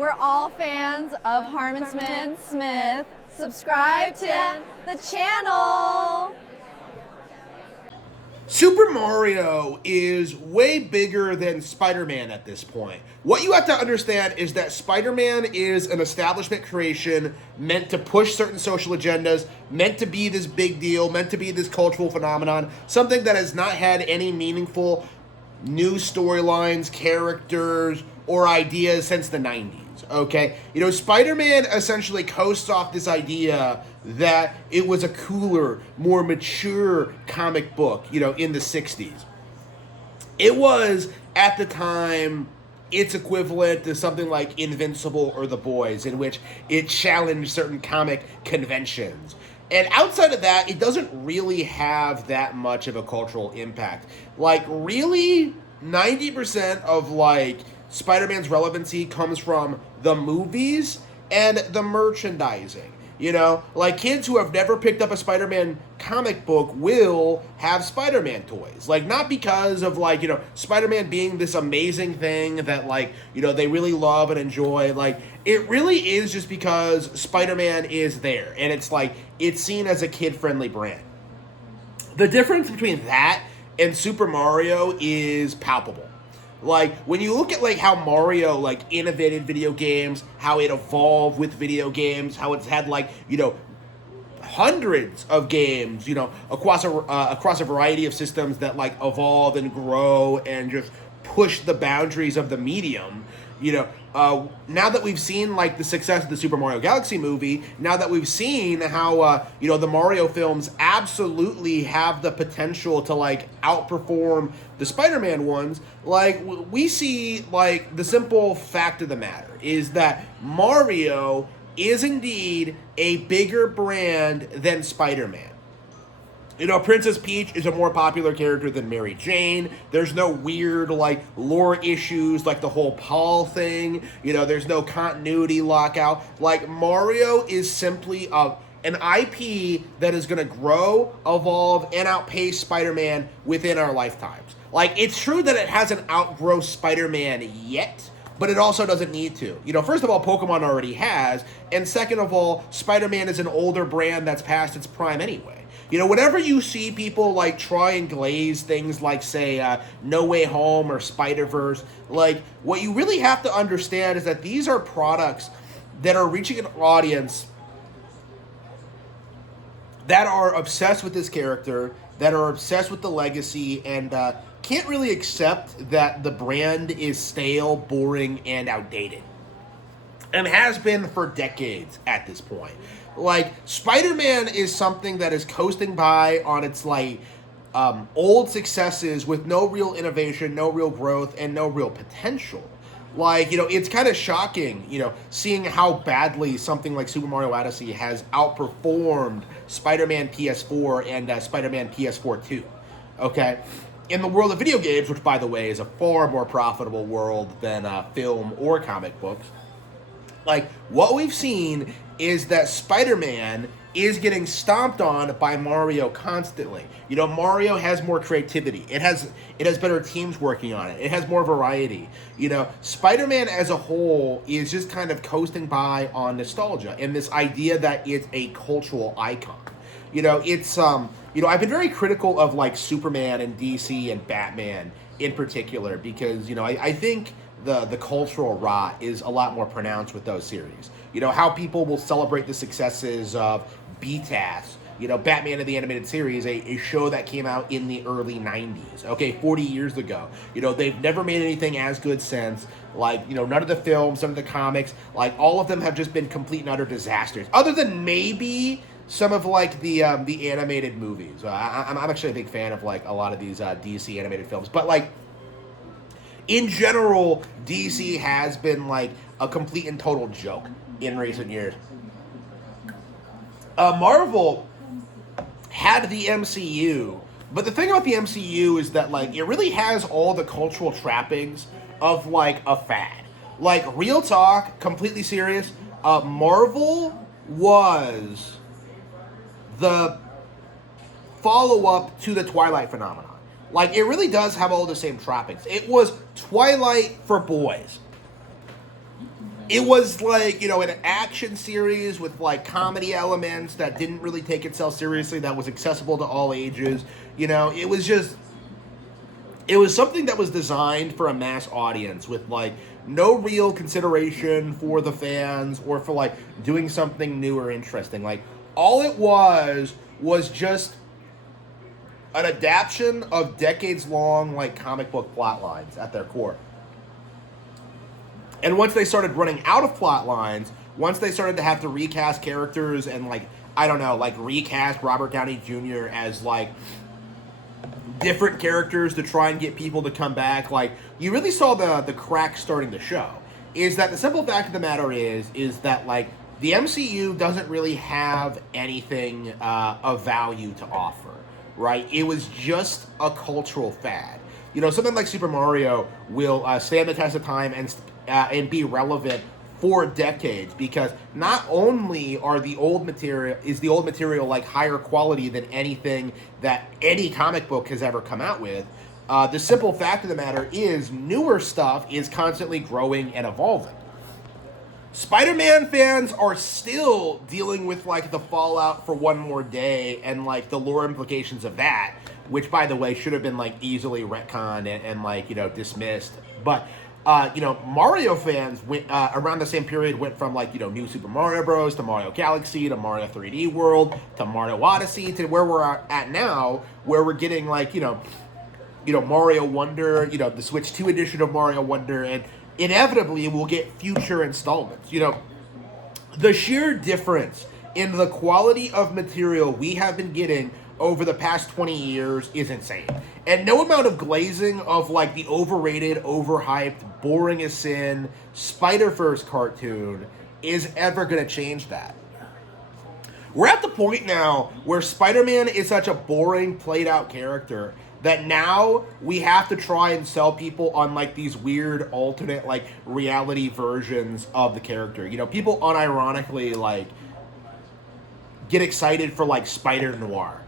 We're all fans of Harman Smith. Subscribe to the channel. Super Mario is way bigger than Spider-Man at this point. What you have to understand is that Spider-Man is an establishment creation meant to push certain social agendas, meant to be this big deal, meant to be this cultural phenomenon, something that has not had any meaningful new storylines, characters, or ideas since the 90s. Okay, Spider-Man essentially coasts off this idea that it was a cooler, more mature comic book, in the 60s. It was, at the time, its equivalent to something like Invincible or The Boys, in which it challenged certain comic conventions. And outside of that, it doesn't really have that much of a cultural impact. Really, 90% of, Spider-Man's relevancy comes from the movies and the merchandising. Kids who have never picked up a Spider-Man comic book will have Spider-Man toys. Not because of, Spider-Man being this amazing thing that, they really love and enjoy. It really is just because Spider-Man is there. And it's seen as a kid-friendly brand. The difference between that and Super Mario is palpable. When you look at, how Mario, innovated video games, how it evolved with video games, how it's had, hundreds of games, across a variety of systems that, evolve and grow and just push the boundaries of the medium, now that we've seen, the success of the Super Mario Galaxy movie, now that we've seen how, the Mario films absolutely have the potential to, outperform the Spider-Man ones, we see, the simple fact of the matter is that Mario is indeed a bigger brand than Spider-Man. Princess Peach is a more popular character than Mary Jane. There's no weird, lore issues, the whole Paul thing. There's no continuity lockout. Mario is simply an IP that is going to grow, evolve, and outpace Spider-Man within our lifetimes. It's true that it hasn't outgrown Spider-Man yet, but it also doesn't need to. First of all, Pokemon already has, and second of all, Spider-Man is an older brand that's past its prime anyway. Whenever you see people, try and glaze things say, No Way Home or Spider-Verse, what you really have to understand is that these are products that are reaching an audience that are obsessed with this character, that are obsessed with the legacy, and can't really accept that the brand is stale, boring, and outdated. And has been for decades at this point. Spider-Man is something that is coasting by on its, old successes with no real innovation, no real growth, and no real potential. It's kind of shocking, seeing how badly something like Super Mario Odyssey has outperformed Spider-Man PS4 and Spider-Man PS4 2. Okay? In the world of video games, which, by the way, is a far more profitable world than film or comic books, what we've seen is that Spider-Man is getting stomped on by Mario constantly. Mario has more creativity. It has better teams working on it. It has more variety. Spider-Man as a whole is just kind of coasting by on nostalgia and this idea that it's a cultural icon. I've been very critical of Superman and DC and Batman in particular because, I think the cultural rot is a lot more pronounced with those series. How people will celebrate the successes of BTAS, Batman of the Animated Series, a show that came out in the early 90s, 40 years ago. They've never made anything as good since. None of the films, none of the comics, all of them have just been complete and utter disasters. Other than maybe some of the animated movies. I'm actually a big fan of a lot of these DC animated films, but in general, DC has been a complete and total joke in recent years. Marvel had the MCU, but the thing about the MCU is that it really has all the cultural trappings of a fad. Real talk, completely serious, Marvel was the follow-up to the Twilight phenomenon. It really does have all the same trappings. It was Twilight for boys. it was like, an action series with like comedy elements that didn't really take itself seriously, that was accessible to all ages. It was something that was designed for a mass audience with like no real consideration for the fans or for like doing something new or interesting. Like all it was just an adaptation of decades long like comic book plot lines at their core. And once they started running out of plot lines, once they started to have to recast characters and like, I don't know, like recast Robert Downey Jr. as like different characters to try and get people to come back, like you really saw the cracks starting to show. Is that the simple fact of the matter is that like the MCU doesn't really have anything of value to offer, right? It was just a cultural fad. Something like Super Mario will stand the test of time and be relevant for decades, because not only is the old material like higher quality than anything that any comic book has ever come out with, the simple fact of the matter is newer stuff is constantly growing and evolving. Spider-Man fans are still dealing with like the fallout for One More Day and like the lore implications of that, which by the way should have been like easily retconned and like dismissed. But Mario fans went around the same period, went from like New Super Mario Bros. To Mario Galaxy to Mario 3D World to Mario Odyssey to where we're at now, where we're getting like Mario Wonder, the Switch 2 edition of Mario Wonder, and inevitably we'll get future installments. The sheer difference in the quality of material we have been getting over the past 20 years is insane. And no amount of glazing of like the overrated, overhyped, boring as sin Spider-Verse cartoon is ever going to change that. We're at the point now where Spider-Man is such a boring, played out character that now we have to try and sell people on like these weird alternate like reality versions of the character. People unironically like get excited for like Spider Noir.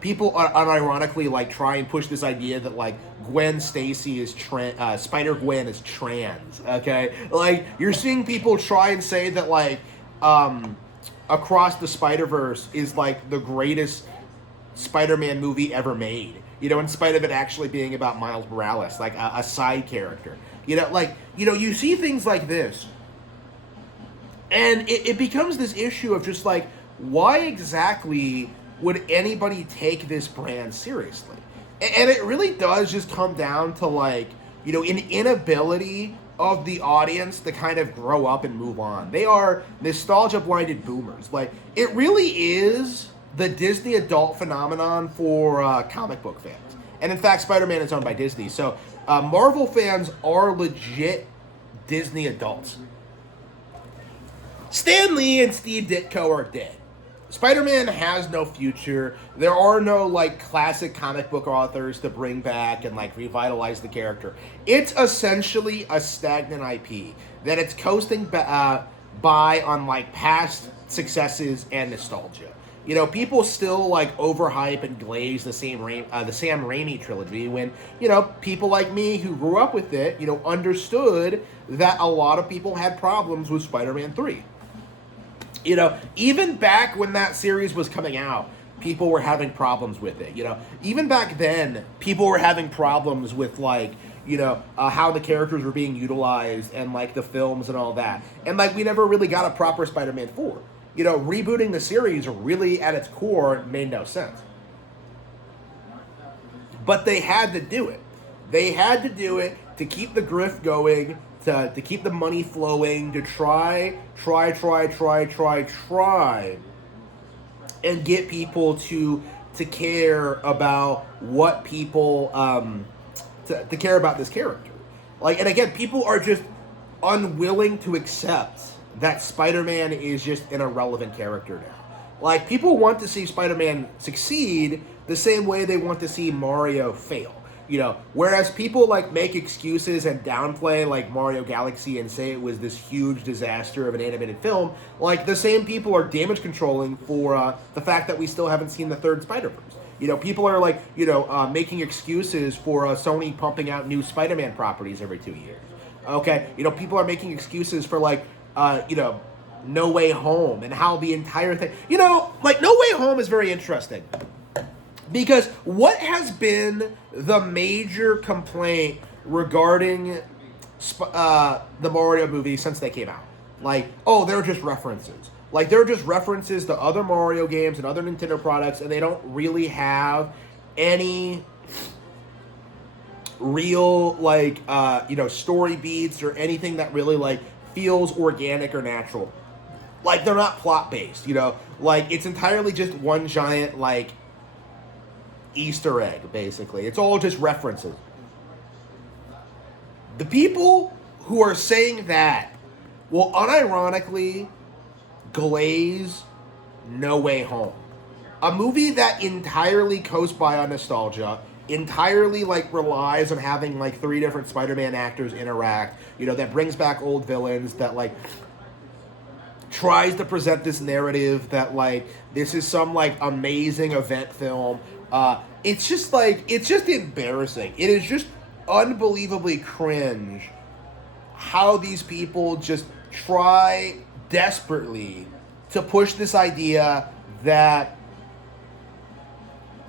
People unironically like try and push this idea that like Gwen Stacy is Spider-Gwen is trans. Okay, like you're seeing people try and say that like Across the Spider-Verse is like the greatest Spider-Man movie ever made. In spite of it actually being about Miles Morales, like a side character. You see things like this, and it becomes this issue of just like, why exactly would anybody take this brand seriously? And it really does just come down to like, an inability of the audience to kind of grow up and move on. They are nostalgia-blinded boomers. Like, it really is the Disney adult phenomenon for comic book fans. And in fact, Spider-Man is owned by Disney. So Marvel fans are legit Disney adults. Stan Lee and Steve Ditko are dead. Spider-Man has no future. There are no like classic comic book authors to bring back and like revitalize the character. It's essentially a stagnant IP that it's coasting by on like past successes and nostalgia. People still like overhype and glaze the Sam Raimi trilogy when, people like me who grew up with it, understood that a lot of people had problems with Spider-Man 3. Even back when that series was coming out, people were having problems with it. Even back then, people were having problems with like, how the characters were being utilized and like the films and all that. And like, we never really got a proper Spider-Man 4. Rebooting the series really at its core made no sense. But they had to do it. They had to do it to keep the grift going, to keep the money flowing, to try, and get people to care about what people, to care about this character. Like, and again, people are just unwilling to accept that Spider-Man is just an irrelevant character now. Like, people want to see Spider-Man succeed the same way they want to see Mario fail. Whereas people like make excuses and downplay like Mario Galaxy and say it was this huge disaster of an animated film, like the same people are damage controlling for the fact that we still haven't seen the third Spider-Verse. People are like, making excuses for Sony pumping out new Spider-Man properties every 2 years. Okay, people are making excuses for like No Way Home, and how the entire thing, like No Way Home is very interesting. Because what has been the major complaint regarding the Mario movie since they came out? Like, oh, they're just references. Like, they're just references to other Mario games and other Nintendo products, and they don't really have any real, like, story beats or anything that really, like, feels organic or natural. Like, they're not plot-based, Like, it's entirely just one giant, like, Easter egg, basically. It's all just references. The people who are saying that will unironically glaze No Way Home. A movie that entirely coasts by on nostalgia, entirely, like, relies on having, like, 3 different Spider-Man actors interact, that brings back old villains, that, like, tries to present this narrative that, like, this is some, like, amazing event film. It's just embarrassing. It is just unbelievably cringe how these people just try desperately to push this idea that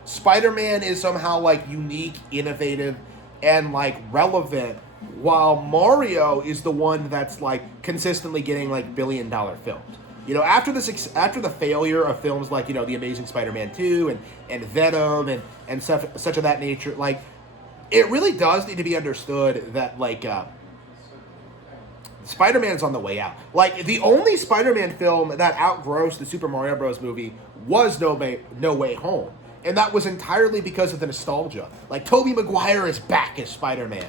Spider-Man is somehow, like, unique, innovative, and, like, relevant, while Mario is the one that's, like, consistently getting, like, billion-dollar films. After the failure of films like, The Amazing Spider-Man 2 and Venom and such of that nature, like, it really does need to be understood that, like, Spider-Man's on the way out. Like, the only Spider-Man film that outgrossed the Super Mario Bros. Movie was No Way Home. And that was entirely because of the nostalgia. Like, Tobey Maguire is back as Spider-Man.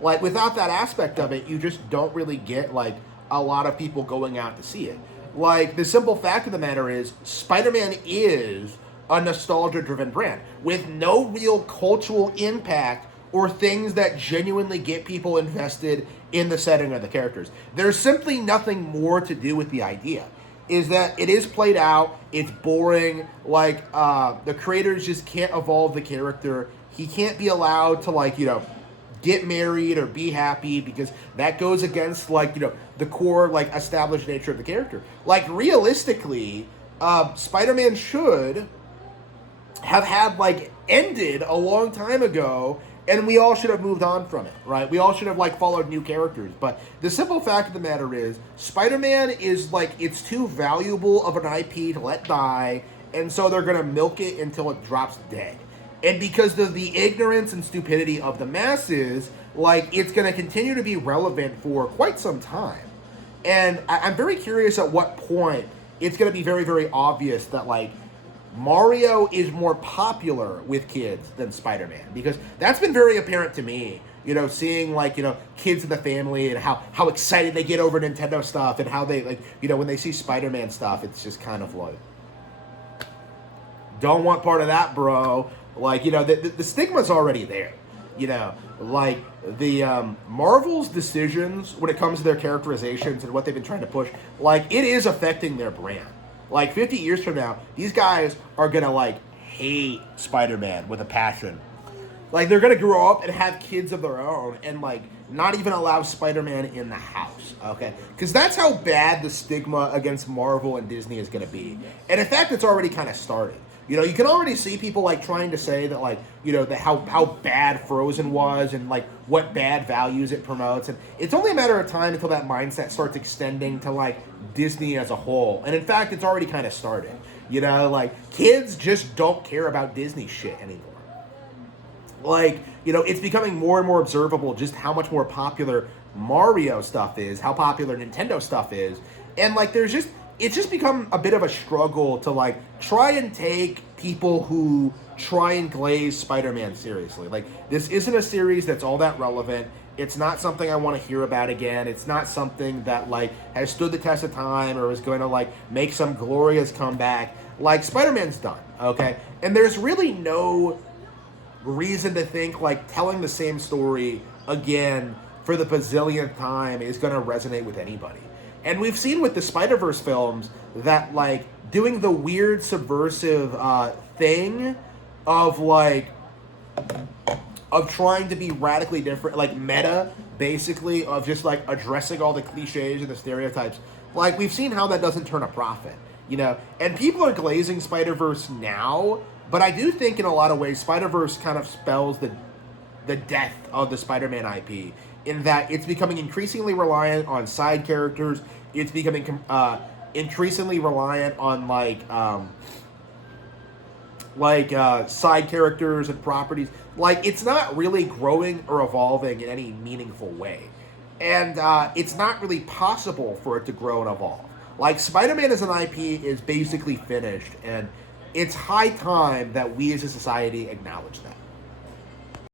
Like, without that aspect of it, you just don't really get, like, a lot of people going out to see it. Like, the simple fact of the matter is, Spider-Man is a nostalgia-driven brand with no real cultural impact or things that genuinely get people invested in the setting of the characters. There's simply nothing more to do with the idea. Is that it is played out, it's boring, like, the creators just can't evolve the character. He can't be allowed to, like, get married or be happy, because that goes against, like, the core, like, established nature of the character. Like, realistically, Spider-Man should have had, like, ended a long time ago, and we all should have moved on from it, right? We all should have, like, followed new characters. But the simple fact of the matter is, Spider-Man is, like, it's too valuable of an IP to let die, and so they're going to milk it until it drops dead. And because of the ignorance and stupidity of the masses, like, it's going to continue to be relevant for quite some time. And I'm very curious at what point it's going to be very, very obvious that, like, Mario is more popular with kids than Spider-Man. Because that's been very apparent to me, seeing, like, kids in the family and how excited they get over Nintendo stuff, and how they, like, when they see Spider-Man stuff, it's just kind of like, don't want part of that, bro. Like, the stigma's already there. Like, the Marvel's decisions when it comes to their characterizations and what they've been trying to push, like, it is affecting their brand. Like, 50 years from now, these guys are gonna, like, hate Spider-Man with a passion. Like, they're gonna grow up and have kids of their own and, like, not even allow Spider-Man in the house, okay? Because that's how bad the stigma against Marvel and Disney is gonna be. And in fact, it's already kind of started. You can already see people, like, trying to say that, like, that how bad Frozen was and, like, what bad values it promotes. And it's only a matter of time until that mindset starts extending to, like, Disney as a whole. And in fact, it's already kind of started. Like, kids just don't care about Disney shit anymore. Like, it's becoming more and more observable just how much more popular Mario stuff is, how popular Nintendo stuff is. And, like, it's just become a bit of a struggle to, like, try and take people who try and glaze Spider-Man seriously. Like, this isn't a series that's all that relevant. It's not something I want to hear about again. It's not something that, like, has stood the test of time or is going to, like, make some glorious comeback. Like, Spider-Man's done, okay? And there's really no reason to think, like, telling the same story again for the bazillionth time is going to resonate with anybody. And we've seen with the Spider-Verse films that, like, doing the weird subversive thing of, like, of trying to be radically different, like, meta basically, of just like addressing all the cliches and the stereotypes, like we've seen how that doesn't turn a profit, you know. And people are glazing Spider-Verse now, but I do think in a lot of ways Spider-Verse kind of spells the death of the Spider-Man IP, in that it's becoming increasingly reliant on side characters. It's becoming increasingly reliant on side characters and properties. Like, it's not really growing or evolving in any meaningful way. And it's not really possible for it to grow and evolve. Like, Spider-Man as an IP is basically finished, and it's high time that we as a society acknowledge that.